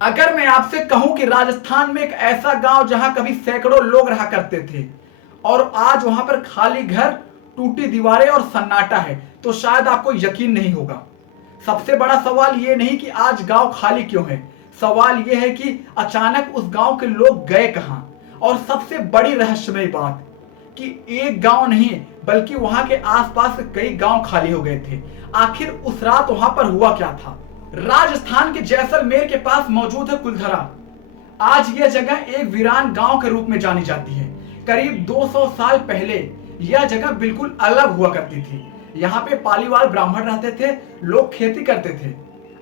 अगर मैं आपसे कहूं कि राजस्थान में एक ऐसा गांव जहां कभी सैकड़ों लोग रहा करते थे और आज वहां पर खाली घर, टूटी दीवारें और सन्नाटा है, तो शायद आपको यकीन नहीं होगा। सबसे बड़ा सवाल यह नहीं कि आज गांव खाली क्यों है, सवाल यह है कि अचानक उस गांव के लोग गए कहां। और सबसे बड़ी रहस्यमय बात कि एक गांव नहीं बल्कि वहां के आसपास कई गांव खाली हो गए थे। आखिर उस रात वहां पर हुआ क्या था? राजस्थान के जैसलमेर के पास मौजूद है कुलधरा। आज यह जगह एक वीरान गांव के रूप में जानी जाती है। करीब 200 साल पहले यह जगह बिल्कुल अलग हुआ करती थी। यहाँ पे पालीवाल ब्राह्मण रहते थे, लोग खेती करते थे,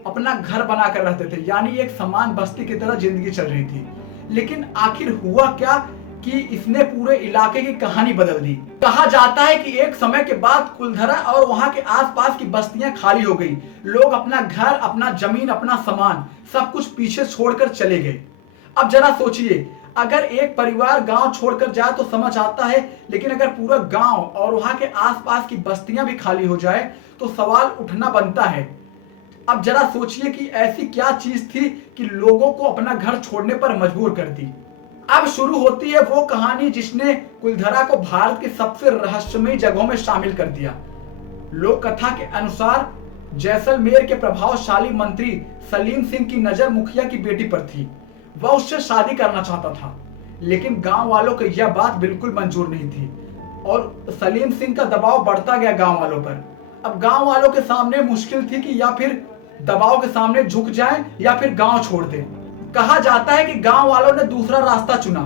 अपना घर बनाकर रहते थे, यानी एक समान बस्ती की तरह जिंदगी चल रही थी। लेकिन आखिर हुआ क्या कि इसने पूरे इलाके की कहानी बदल दी। कहा जाता है कि एक समय के बाद कुलधरा और वहां के आसपास की बस्तियां खाली हो गई। लोग अपना घर, अपना जमीन, अपना सामान सब कुछ पीछे छोड़कर चले गए। अब जरा सोचिए, अगर एक परिवार गांव छोड़कर जाए तो समझ आता है, लेकिन अगर पूरा गांव और वहां के आसपास की बस्तियां भी खाली हो जाए तो सवाल उठना बनता है। अब जरा सोचिए कि ऐसी क्या चीज थी कि लोगों को अपना घर छोड़ने पर मजबूर कर दी। अब शुरू होती है वो कहानी जिसने कुलधरा को भारत की सबसे रहस्यमयी जगहों में शामिल कर दिया। लोक कथा के अनुसार जैसलमेर के प्रभावशाली मंत्री सलीम सिंह की नजर मुखिया की बेटी पर थी। वह उससे शादी करना चाहता था, लेकिन गांव वालों को यह बात बिल्कुल मंजूर नहीं थी और सलीम सिंह का दबाव बढ़ता गया गांव वालों पर। अब गांव वालों के सामने मुश्किल थी कि या फिर दबाव के सामने झुक जाएं या फिर गांव छोड़ दें। कहा जाता है कि गांव वालों ने दूसरा रास्ता चुना।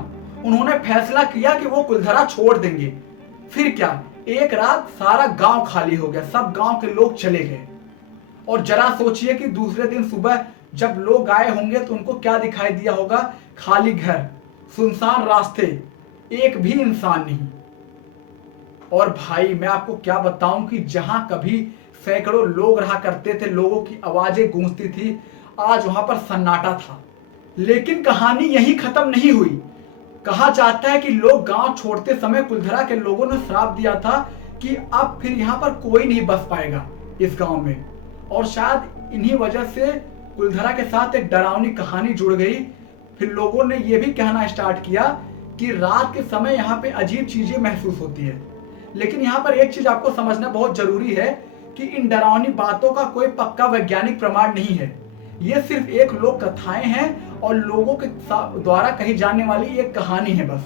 उन्होंने फैसला किया कि वो कुलधरा छोड़ देंगे। फिर क्या, एक रात सारा गांव खाली हो गया, सब गांव के लोग चले गए। और जरा सोचिए कि दूसरे दिन सुबह जब लोग आए होंगे तो उनको क्या दिखाई दिया होगा? खाली घर, सुनसान रास्ते, एक भी इंसान नहीं। और भाई मैं आपको क्या बताऊं कि जहां कभी सैकड़ों लोग रहा करते थे, लोगों की आवाजें गूंजती थी, आज वहां पर सन्नाटा था। लेकिन कहानी यहीं खत्म नहीं हुई। कहा जाता है कि लोग गांव छोड़ते समय कुलधरा के लोगों ने श्राप दिया था कि अब फिर यहां पर कोई नहीं बस पाएगा इस गांव में। और शायद इन्हीं वजह से कुलधरा के साथ एक डरावनी कहानी जुड़ गई। फिर लोगों ने यह भी कहना स्टार्ट किया कि रात के समय यहाँ पे अजीब चीजें महसूस होती है। लेकिन यहाँ पर एक चीज आपको समझना बहुत जरूरी है कि इन डरावनी बातों का कोई पक्का वैज्ञानिक प्रमाण नहीं है। ये सिर्फ एक लोक कथाएं हैं और लोगों के द्वारा कही जाने वाली एक कहानी है बस।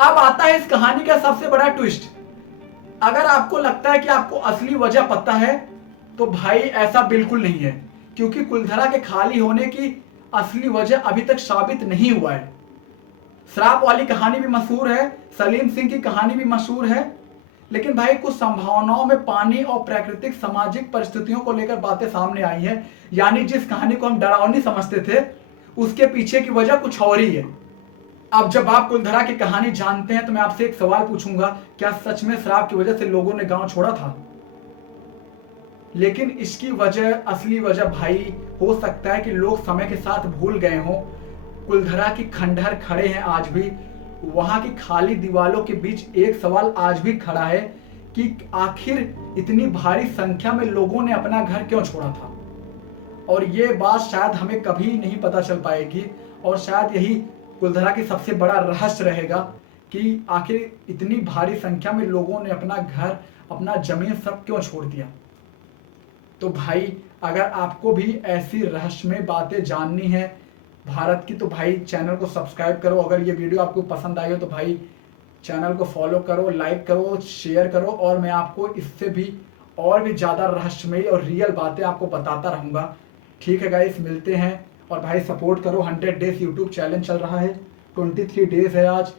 अब आता है इस कहानी का सबसे बड़ा ट्विस्ट। अगर आपको लगता है कि आपको असली वजह पता है तो भाई ऐसा बिल्कुल नहीं है, क्योंकि कुलधरा के खाली होने की असली वजह अभी तक साबित नहीं हुआ है। श्राप वाली कहानी भी मशहूर है, सलीम सिंह की कहानी भी मशहूर है, लेकिन भाई कुछ संभावनाओं में पानी और प्राकृतिक सामाजिक परिस्थितियों को लेकर बातें सामने आई है। यानी जिस कहानी को हम डरावनी समझते थे उसके पीछे की वजह कुछ और ही है। अब जब आप कुलधरा की कहानी जानते हैं तो मैं आपसे एक सवाल पूछूंगा, क्या सच में श्राप की वजह से लोगों ने गांव छोड़ा था? लेकिन इसकी वजह, असली वजह भाई हो सकता है कि लोग समय के साथ भूल गए हों। कुलधरा की खंडहर खड़े हैं आज भी। वहां की खाली दीवारों के बीच एक सवाल आज भी खड़ा है कि आखिर इतनी भारी संख्या में लोगों ने अपना घर क्यों छोड़ा था। और ये बात शायद हमें कभी नहीं पता चल पाएगी और शायद यही कुलधरा की सबसे बड़ा रहस्य रहेगा कि आखिर इतनी भारी संख्या में लोगों ने अपना घर, अपना जमीन सब क्यों छोड़ दिया। तो भाई अगर आपको भी ऐसी रहस्यमय बातें जाननी है भारत की तो भाई चैनल को सब्सक्राइब करो। अगर ये वीडियो आपको पसंद आई हो तो भाई चैनल को फॉलो करो, लाइक करो, शेयर करो और मैं आपको इससे भी और भी ज़्यादा रहस्यमयी और रियल बातें आपको बताता रहूँगा। ठीक है गाइस, मिलते हैं। और भाई सपोर्ट करो। 100 डेज यूट्यूब चैलेंज चल रहा है, 23 डेज है आज।